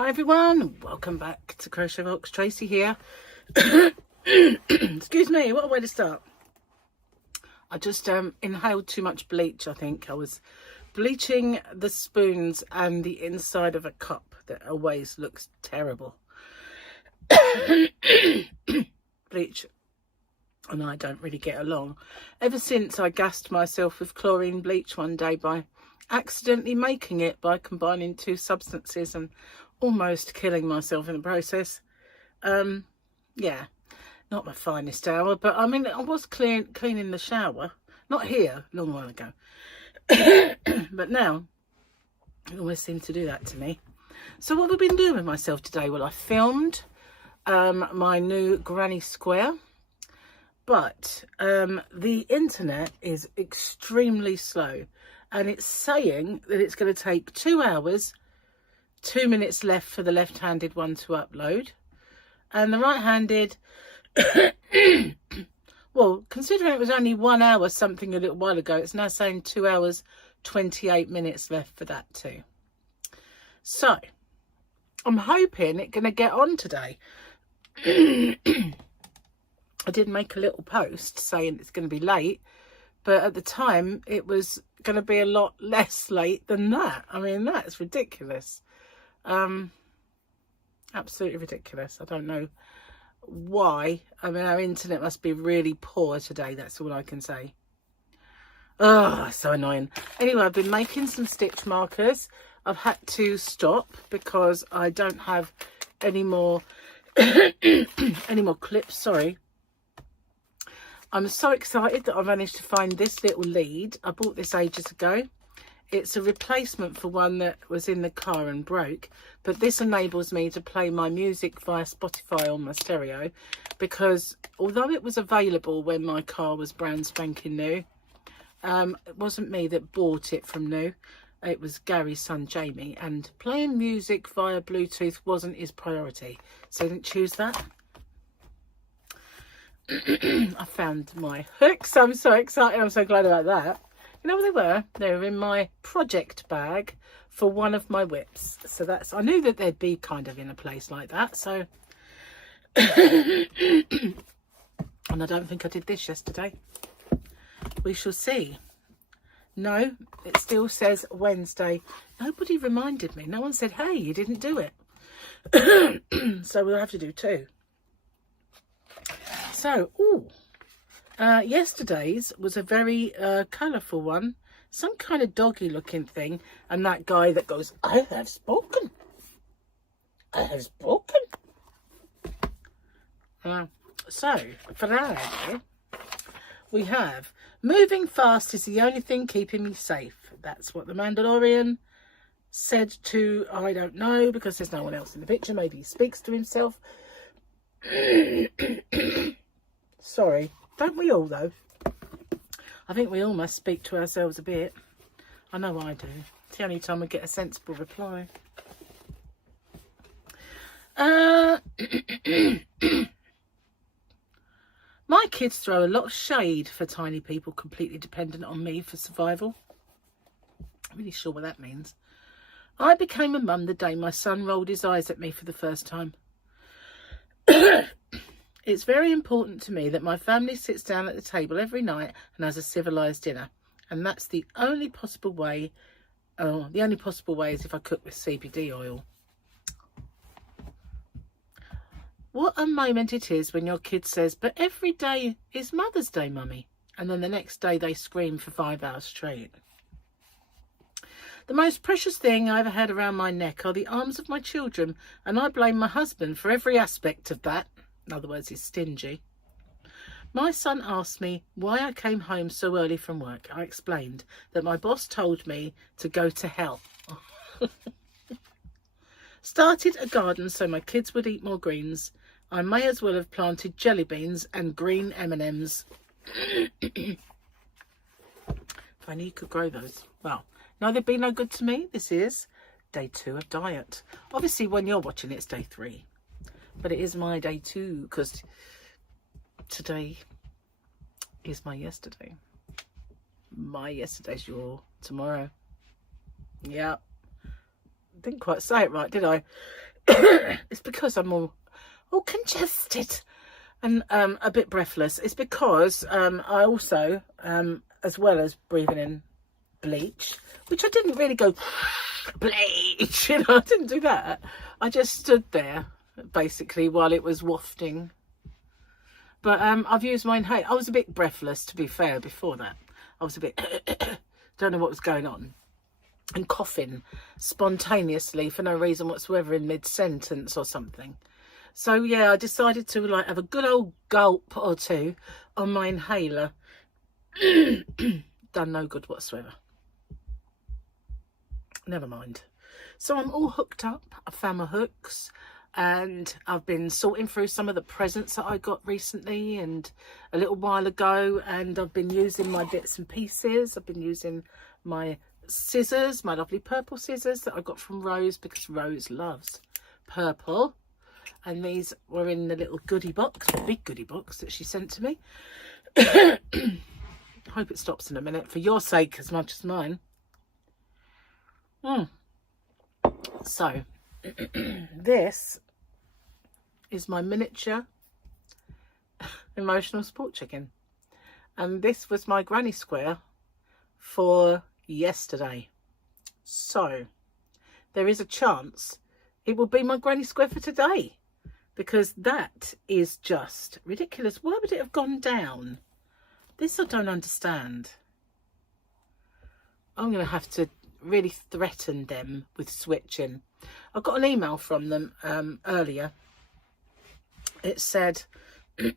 Hi everyone, welcome back to Crochet Rocks. Tracy here. Excuse me, what a way to start. I just inhaled too much bleach, I think. I was bleaching the spoons and the inside of a cup that always looks terrible. Bleach and I don't really get along. Ever since I gassed myself with chlorine bleach one day by accidentally making it by combining two substances and almost killing myself in the process. Yeah, not my finest hour, but I mean, I was cleaning the shower, not here, a long while ago, but now it always seems to do that to me. So what have I been doing with myself today? Well, I filmed my new granny square, but the internet is extremely slow, and it's saying that it's going to take 2 hours, 2 minutes left for the left-handed one to upload, and the right-handed, well, considering it was only 1 hour something a little while ago, it's now saying 2 hours 28 minutes left for that too. So I'm hoping it's going to get on today. I did make a little post saying it's going to be late, but at the time it was going to be a lot less late than that. I mean, that's ridiculous. Absolutely ridiculous. I don't know why. I mean, our internet must be really poor today. That's all I can say. Oh, so annoying. Anyway, I've been making some stitch markers. I've had to stop because I don't have any more any more clips. Sorry. I'm so excited that I managed to find this little lead. I bought this ages ago. It's a replacement for one that was in the car and broke, but this enables me to play my music via Spotify on my stereo, because although it was available when my car was brand spanking new, it wasn't me that bought it from new. It was Gary's son Jamie, and playing music via Bluetooth wasn't his priority, so I didn't choose that. I found my hooks. I'm so excited. I'm so glad about that. You know what they were? They were in my project bag for one of my whips. So that's, I knew that they'd be kind of in a place like that. So, and I don't think I did this yesterday. We shall see. No, it still says Wednesday. Nobody reminded me. No one said, hey, you didn't do it. So we'll have to do two. So, yesterday's was a very colourful one. Some kind of doggy looking thing. And that guy that goes, I have spoken. I have spoken. So, for our idea, we have, moving fast is the only thing keeping me safe. That's what the Mandalorian said to, I don't know, because there's no one else in the picture. Maybe he speaks to himself. Sorry. Don't we all, though? I think we all must speak to ourselves a bit. I know I do. It's the only time we get a sensible reply. My kids throw a lot of shade for tiny people completely dependent on me for survival. I'm really sure what that means. I became a mum the day my son rolled his eyes at me for the first time. It's very important to me that my family sits down at the table every night and has a civilised dinner. And that's the only possible way. Oh, the only possible way is if I cook with CBD oil. What a moment it is when your kid says, but every day is Mother's Day, Mummy. And then the next day they scream for 5 hours straight. The most precious thing I ever had around my neck are the arms of my children, and I blame my husband for every aspect of that. In other words, he's stingy. My son asked me why I came home so early from work. I explained that my boss told me to go to hell. Started a garden so my kids would eat more greens. I may as well have planted jelly beans and green M&Ms. If only you could grow those. Well, no, they'd be no good to me. This is day 2 of diet. Obviously, when you're watching it, it's day 3. But it is my day 2 because today is my yesterday. My yesterday's your tomorrow. Yeah. Didn't quite say it right, did I? it's because I'm all congested and a bit breathless. It's because I also, as well as breathing in bleach, which I didn't really go bleach, you know, I didn't do that. I just stood there basically while it was wafting. But I've used my inhaler. I was a bit breathless, to be fair. Before that, I was a bit don't know what was going on, and coughing spontaneously for no reason whatsoever in mid-sentence or something. So yeah, I decided to like have a good old gulp or two on my inhaler. Done no good whatsoever. Never mind. So I'm all hooked up. I found my hooks, and I've been sorting through some of the presents that I got recently and a little while ago, and I've been using my bits and pieces. I've been using my scissors, my lovely purple scissors that I got from Rose, because Rose loves purple. And these were in the little goodie box, the big goodie box that she sent to me. I hope it stops in a minute, for your sake as much as mine. So, this is my miniature emotional support chicken. And this was my granny square for yesterday. So, there is a chance it will be my granny square for today, because that is just ridiculous. Why would it have gone down? This I don't understand. I'm going to have to really threaten them with switching. I got an email from them earlier. It said,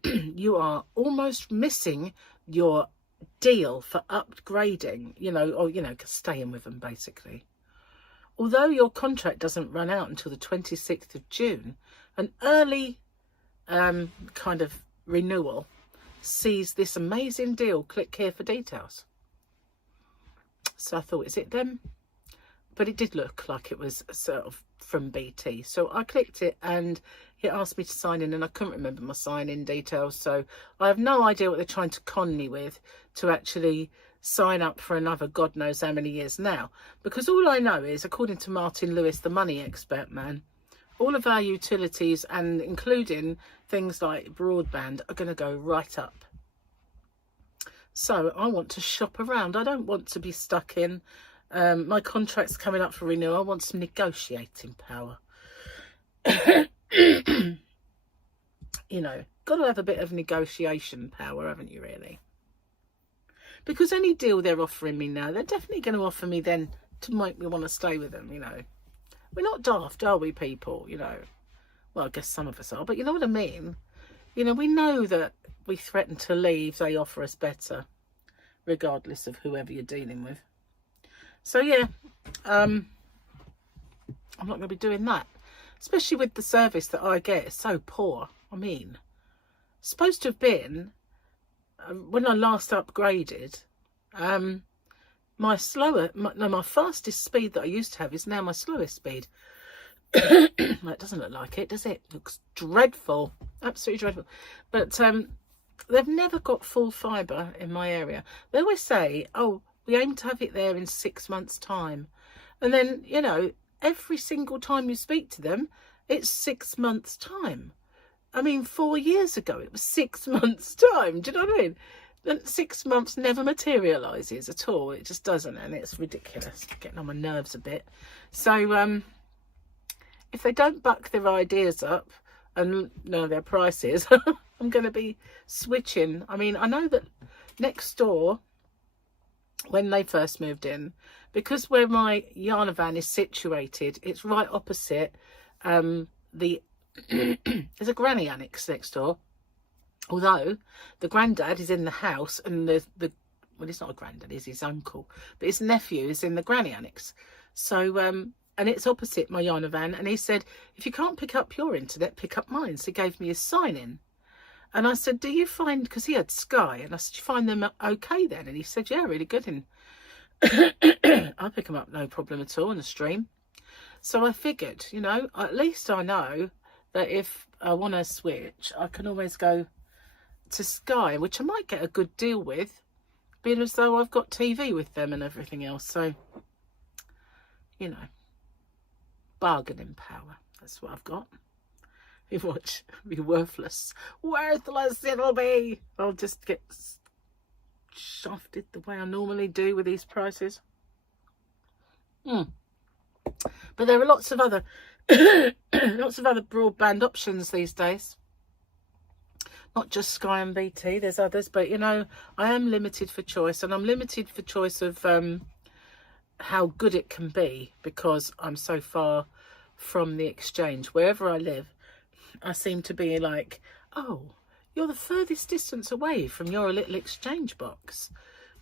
you are almost missing your deal for upgrading, you know, or, you know, staying with them basically. Although your contract doesn't run out until the 26th of June, an early kind of renewal sees this amazing deal. Click here for details. So I thought, is it them? But it did look like it was sort of from BT. So I clicked it and it asked me to sign in, and I couldn't remember my sign-in details. So I have no idea what they're trying to con me with to actually sign up for another God knows how many years now. Because all I know is, according to Martin Lewis, the money expert man, all of our utilities, and including things like broadband, are going to go right up. So I want to shop around. I don't want to be stuck in. My contract's coming up for renewal. I want some negotiating power. You know, got to have a bit of negotiation power, haven't you, really? Because any deal they're offering me now, they're definitely going to offer me then to make me want to stay with them, you know. We're not daft, are we, people, you know? Well, I guess some of us are, but you know what I mean? You know, we know that we threaten to leave, they offer us better, regardless of whoever you're dealing with. So, yeah, I'm not going to be doing that. Especially with the service that I get. It's so poor. I mean, supposed to have been, when I last upgraded, my fastest speed that I used to have is now my slowest speed. Well, it doesn't look like it, does it? It looks dreadful. Absolutely dreadful. But they've never got full fibre in my area. They always say, oh, we aim to have it there in 6 months' time. And then, you know, every single time you speak to them, it's 6 months' time. I mean, 4 years ago, it was 6 months' time. Do you know what I mean? And 6 months never materialises at all. It just doesn't, and it's ridiculous. Getting on my nerves a bit. So, if they don't buck their ideas up and know their prices, I'm going to be switching. I mean, I know that next door, when they first moved in, because where my Yana van is situated, it's right opposite there's a granny annex next door. Although the granddad is in the house, and well, it's not a granddad, it's his uncle, but his nephew is in the granny annex. So and it's opposite my Yana van, and he said, if you can't pick up your internet, pick up mine. So he gave me his sign in. And I said, do you find, because he had Sky, and I said, you find them okay then? And he said, yeah, really good. And I pick them up no problem at all on the stream. So I figured, you know, at least I know that if I want to switch, I can always go to Sky, which I might get a good deal with, being as though I've got TV with them and everything else. So, you know, bargaining power. That's what I've got. You watch me worthless it'll be. I'll just get shafted the way I normally do with these prices. But there are lots of other broadband options these days. Not just Sky and BT, there's others, but you know, I am limited for choice, and I'm limited for choice of how good it can be, because I'm so far from the exchange. Wherever I live, I seem to be like, oh, you're the furthest distance away from your little exchange box,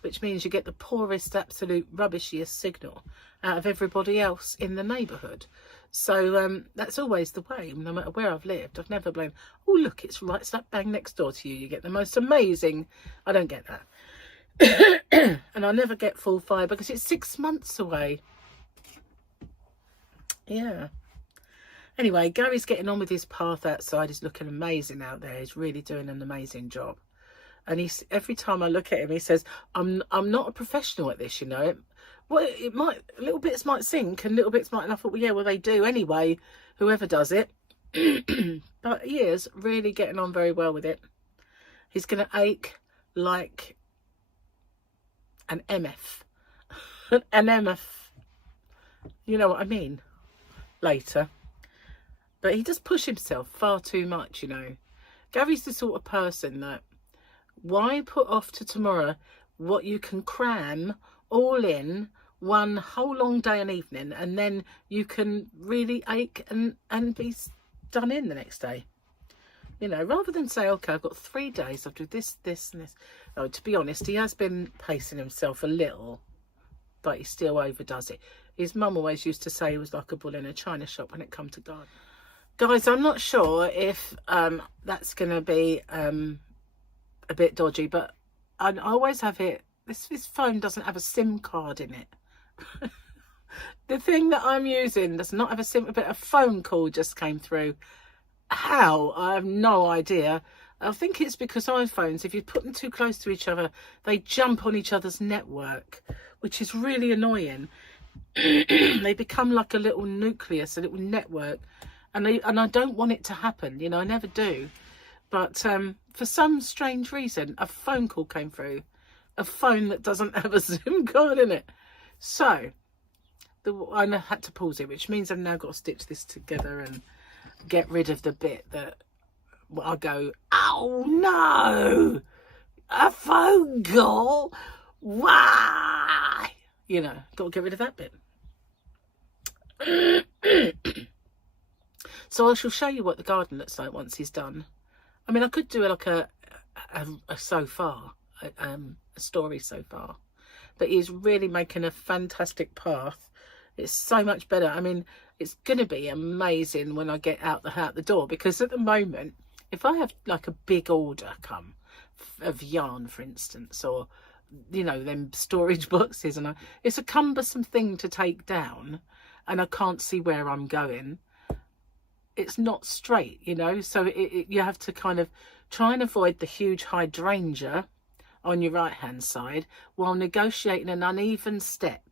which means you get the poorest, absolute rubbishiest signal out of everybody else in the neighbourhood. So that's always the way, no matter where I've lived. I've never blamed, oh, look, it's right slap bang next door to you. You get the most amazing. I don't get that. And I never get full fibre because it's 6 months away. Yeah. Anyway, Gary's getting on with his path outside. He's looking amazing out there. He's really doing an amazing job. And he's, every time I look at him, he says, I'm not a professional at this, you know. Well, it might, little bits might sink and little bits might, and I thought, well, yeah, well, they do anyway, whoever does it. But he is really getting on very well with it. He's going to ache like an MF. An MF. You know what I mean? Later. But he does push himself far too much, you know. Gary's the sort of person that, why put off to tomorrow what you can cram all in one whole long day and evening, and then you can really ache and be done in the next day. You know, rather than say, okay, I've got 3 days, I'll do this, this and this. Oh, to be honest, he has been pacing himself a little, but he still overdoes it. His mum always used to say he was like a bull in a china shop when it come to gardening. Guys, I'm not sure if that's going to be a bit dodgy, but I always have it. This phone doesn't have a SIM card in it. The thing that I'm using does not have a SIM, but a phone call just came through. How? I have no idea. I think it's because iPhones, if you put them too close to each other, they jump on each other's network, which is really annoying. They become like a little nucleus, a little network. And I don't want it to happen, you know, I never do. But for some strange reason, a phone call came through. A phone that doesn't have a SIM card in it. So, I had to pause it, which means I've now got to stitch this together and get rid of the bit that I go, oh no, a phone call? Why? You know, got to get rid of that bit. So I shall show you what the garden looks like once he's done. I mean, I could do like a so far, a story so far, but he's really making a fantastic path. It's so much better. I mean, it's going to be amazing when I get out the door, because at the moment, if I have like a big order come of yarn, for instance, or, you know, them storage boxes, and it's a cumbersome thing to take down, and I can't see where I'm going. It's not straight, you know, so you have to kind of try and avoid the huge hydrangea on your right hand side while negotiating an uneven step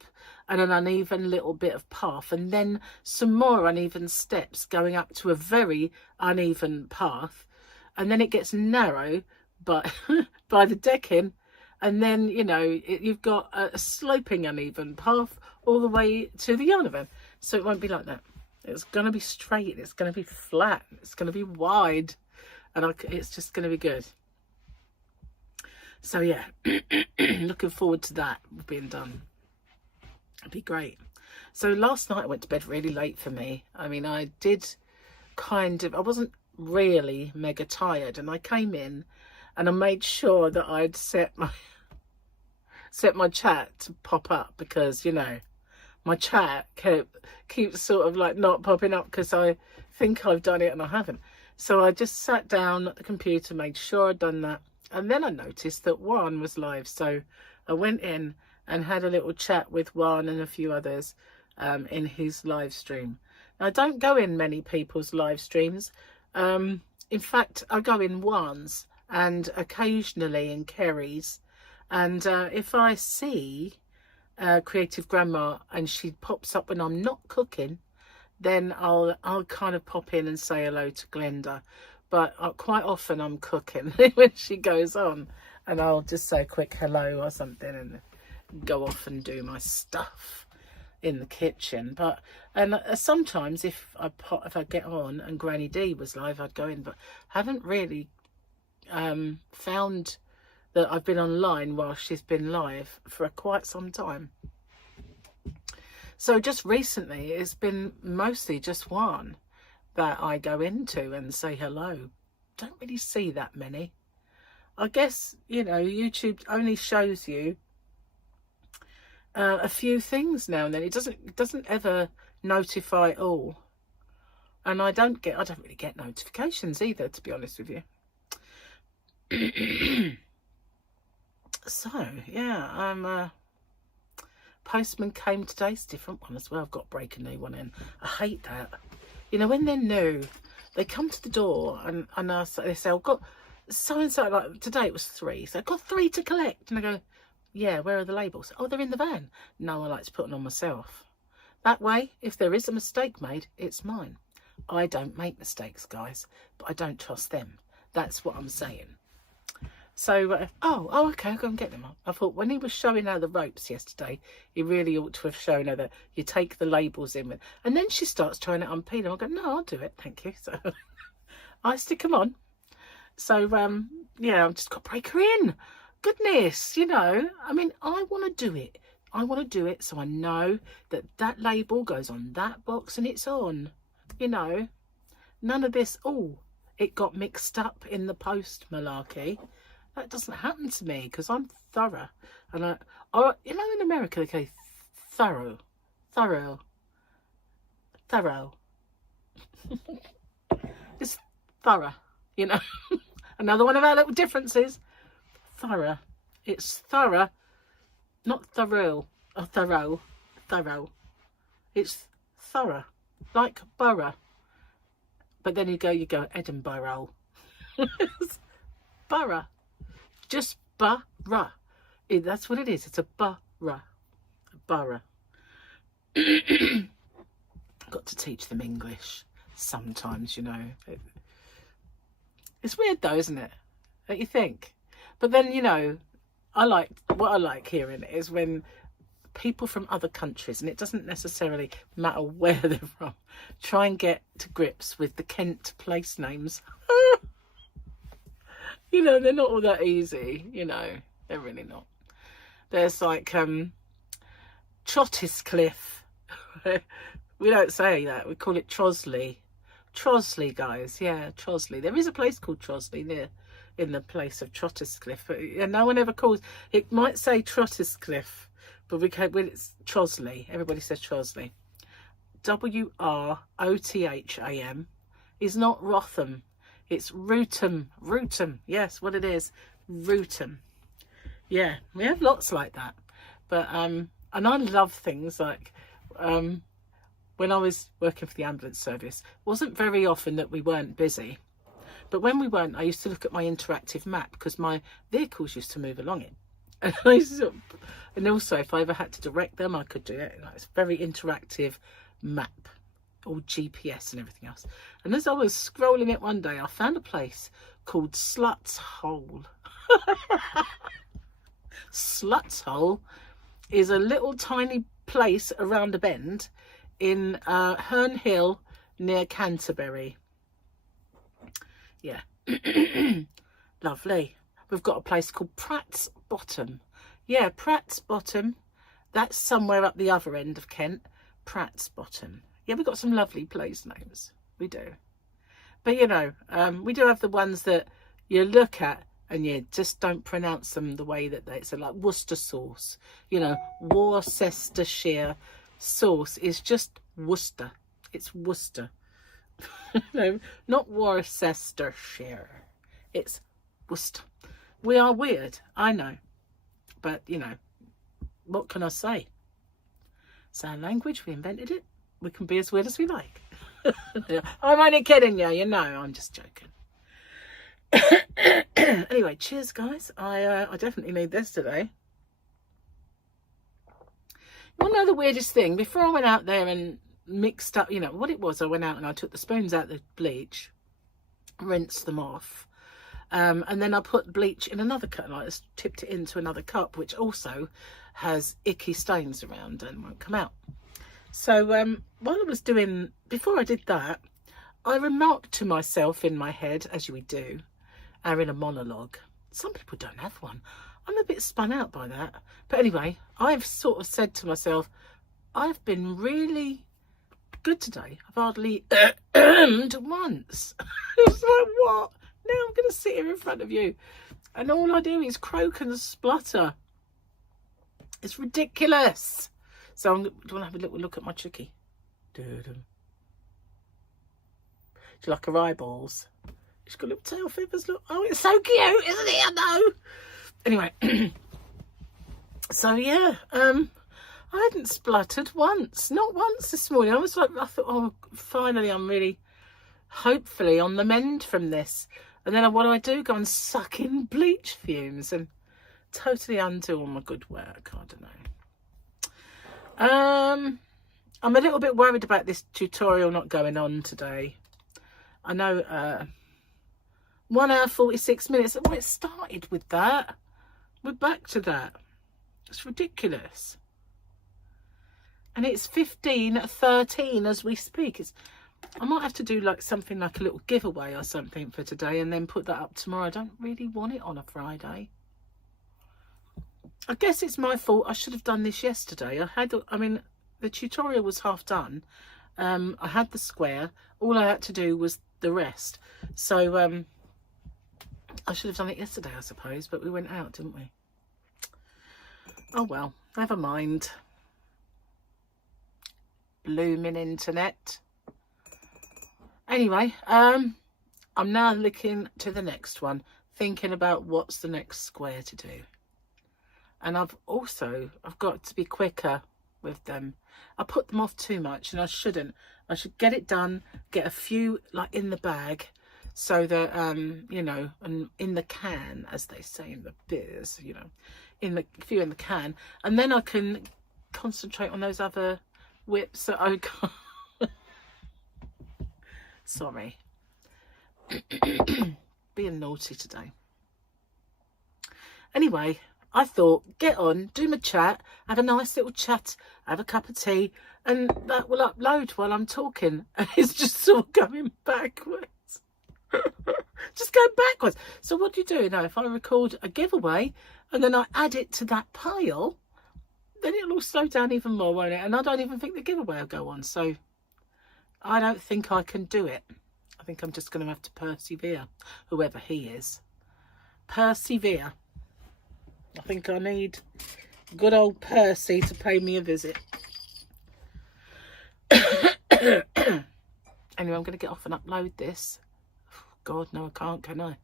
and an uneven little bit of path, and then some more uneven steps going up to a very uneven path, and then it gets narrow but by the decking, and then, you know, you've got a sloping uneven path all the way to the yarn event. So it won't be like that. It's going to be straight, it's going to be flat, it's going to be wide, and it's just going to be good. So yeah, looking forward to that being done. It'd be great. So last night I went to bed really late for me. I mean, I wasn't really mega tired, and I came in and I made sure that I'd set my chat to pop up, because, you know, my chat keeps sort of like not popping up because I think I've done it and I haven't. So I just sat down at the computer, made sure I'd done that, and then I noticed that Juan was live. So I went in and had a little chat with Juan and a few others in his live stream. Now, I don't go in many people's live streams. In fact, I go in Juan's and occasionally in Kerry's. And if I see Creative Grandma and she pops up when I'm not cooking, then I'll kind of pop in and say hello to Glenda. But quite often I'm cooking when she goes on, and I'll just say a quick hello or something and go off and do my stuff in the kitchen. But sometimes if I get on and Granny D was live, I'd go in, but haven't really found that I've been online while she's been live for quite some time. So just recently it's been mostly just one that I go into and say hello. Don't really see that many. I guess, you know, YouTube only shows you a few things now and then. It doesn't ever notify all, and I don't really get notifications either, to be honest with you. So yeah, postman came today. It's a different one as well. I've got to break a new one in. I hate that. You know, when they're new, they come to the door and they say, I've got so and so. Like today it was 3, so I've got 3 to collect, and I go, yeah, where are the labels? Oh, they're in the van. No, I like to put them on myself. That way, if there is a mistake made, it's mine. I don't make mistakes, guys, but I don't trust them. That's what I'm saying. So, oh, okay, I'll go and get them. I thought when he was showing her the ropes yesterday, he really ought to have shown her that you take the labels in with. And then she starts trying to unpeel them. I go, no, I'll do it, thank you. So I stick them on. So, yeah, I've just got to break her in. Goodness, you know, I mean, I want to do it. I want to do it so I know that that label goes on that box and it's on. You know, none of this, oh, it got mixed up in the post malarkey. That doesn't happen to me because I'm thorough. And you know, in America, they say thorough. It's thorough, you know. Another one of our little differences. Thorough. It's thorough, not thorough. Or thorough. It's thorough, like borough. But then you go Edinburgh. It's borough. Just borough. That's what it is. It's a borough. Borough. Got to teach them English sometimes, you know. It's weird though, isn't it? Don't you think? But then, you know, what I like hearing is when people from other countries, and it doesn't necessarily matter where they're from, try and get to grips with the Kent place names. You know, they're not all that easy, you know. They're really not. There's like Trottiscliffe. We don't say that. We call it Trosley. Trosley, guys. Yeah, Trosley. There is a place called Trosley near in the place of Trottiscliffe, but yeah, no one ever calls it. Might say Trottiscliffe, but when it's Trosley, everybody says Trosley. Wrotham is not Rotham, it's Rootham. Yes, what it is, Rootham. Yeah, we have lots like that. But and I love things like when I was working for the ambulance service, it wasn't very often that we weren't busy. But when we weren't, I used to look at my interactive map because my vehicles used to move along it. And also, if I ever had to direct them, I could do it. It's a very interactive map, all GPS and everything else. And as I was scrolling it one day, I found a place called Slut's Hole. Slut's Hole is a little tiny place around a bend in Herne Hill near Canterbury. Yeah. Lovely. We've got a place called Pratt's Bottom. Yeah, Pratt's Bottom. That's somewhere up the other end of Kent. Pratt's Bottom. Yeah, we've got some lovely place names. We do. But, you know, we do have the ones that you look at and you just don't pronounce them the way that they... So, like Worcester sauce. You know, Worcestershire sauce is just Worcester. It's Worcester. No, not Worcestershire. It's Worcester. We are weird, I know. But, you know, what can I say? It's our language. We invented it. We can be as weird as we like. I'm only kidding you, you know. I'm just joking. Anyway, cheers, guys. I definitely need this today. You want to know the weirdest thing? Before I went out there and mixed up, you know, what it was. I went out and I took the spoons out of the bleach, rinsed them off. And then I put bleach in another cup, like I tipped it into another cup, which also has icky stains around and won't come out. So while I was doing, before I did that, I remarked to myself in my head, as you would do, or in a monologue. Some people don't have one. I'm a bit spun out by that. But anyway, I've sort of said to myself, I've been really good today. I've hardly once. It's like, what? Now I'm going to sit here in front of you and all I do is croak and splutter. It's ridiculous. So do you want to have a little look at my chickie? Do you like her eyeballs? She's got little tail feathers. Look. Oh, it's so cute, isn't it? I know. Anyway, so yeah, I hadn't spluttered once. Not once this morning. I thought, oh, finally I'm really, hopefully on the mend from this. And then what do? Go and suck in bleach fumes and totally undo all my good work. I don't know. I'm a little bit worried about this tutorial not going on today. I know 1 hour 46 minutes. Oh, it started with that. We're back to that. It's ridiculous. And it's 15:13 as we speak. I might have to do like something like a little giveaway or something for today and then put that up tomorrow. I don't really want it on a Friday. I guess it's my fault. I should have done this yesterday. I mean, the tutorial was half done. I had the square. All I had to do was the rest. So I should have done it yesterday, I suppose, but we went out, didn't we? Oh well, never mind. Blooming internet. Anyway, I'm now looking to the next one, thinking about what's the next square to do. And I've got to be quicker with them. I put them off too much and I shouldn't. I should get it done, get a few like in the bag so that, you know, and in the can, as they say in the biz, you know, few in the can. And then I can concentrate on those other whips that I got. Sorry. Being naughty today. Anyway, I thought, get on, do my chat, have a nice little chat, have a cup of tea, and that will upload while I'm talking. And it's just sort of going backwards. Just going backwards. So what do you do now? If I record a giveaway and then I add it to that pile, then it'll all slow down even more, won't it? And I don't even think the giveaway will go on. So I don't think I can do it. I think I'm just going to have to persevere, whoever he is. Persevere. I think I need good old Percy to pay me a visit. Anyway, I'm going to get off and upload this. God, no, I can't, can I?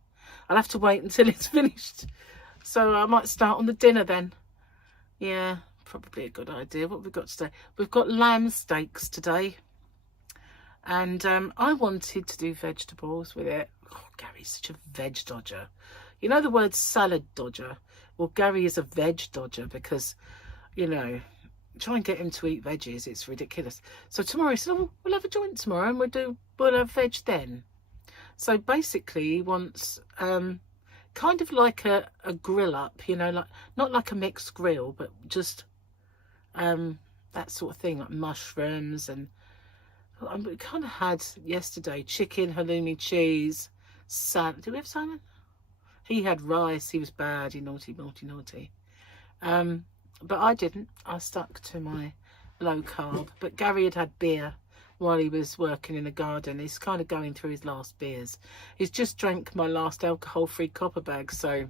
I'll have to wait until it's finished. So I might start on the dinner then. Yeah, probably a good idea. What have we got today? We've got lamb steaks today. And I wanted to do vegetables with it. Oh, Gary's such a veg dodger. You know the word salad dodger? Well, Gary is a veg dodger because, you know, try and get him to eat veggies. It's ridiculous. So tomorrow he said, oh, we'll have a joint tomorrow and we'll have veg then. So basically he wants kind of like a grill up, you know, like not like a mixed grill, but just that sort of thing, like mushrooms. And we kind of had yesterday chicken, halloumi, cheese, salad. Did we have salmon? He had rice. He was bad. He naughty. But I didn't. I stuck to my low carb. But Gary had beer while he was working in the garden. He's kind of going through his last beers. He's just drank my last alcohol-free copper bag. So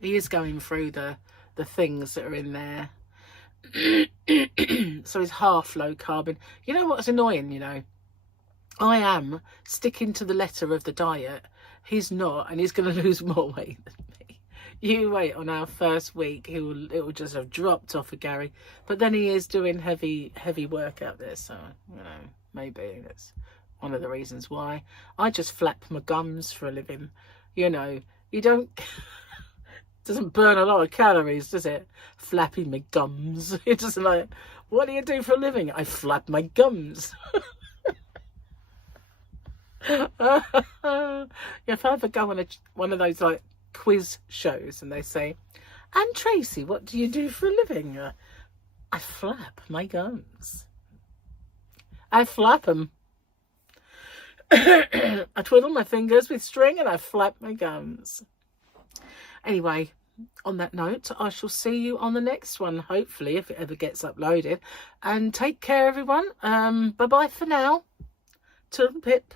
he is going through the things that are in there. So he's half low carb. You know what's annoying, you know? I am sticking to the letter of the diet. He's not, and he's going to lose more weight than me. You wait on our first week, it will just have dropped off of Gary. But then he is doing heavy work out there, so you know, maybe that's one of the reasons why. I just flap my gums for a living. You know, you don't Doesn't burn a lot of calories, does it? Flapping my gums. It doesn't like, what do you do for a living? I flap my gums. If I ever go on one of those like quiz shows and they say, and Tracy, what do you do for a living? I flap my gums. I flap them. I twiddle my fingers with string and I flap my gums. Anyway, on that note, I shall see you on the next one, hopefully, if it ever gets uploaded. And take care, everyone. Bye-bye for now. Toodle pip.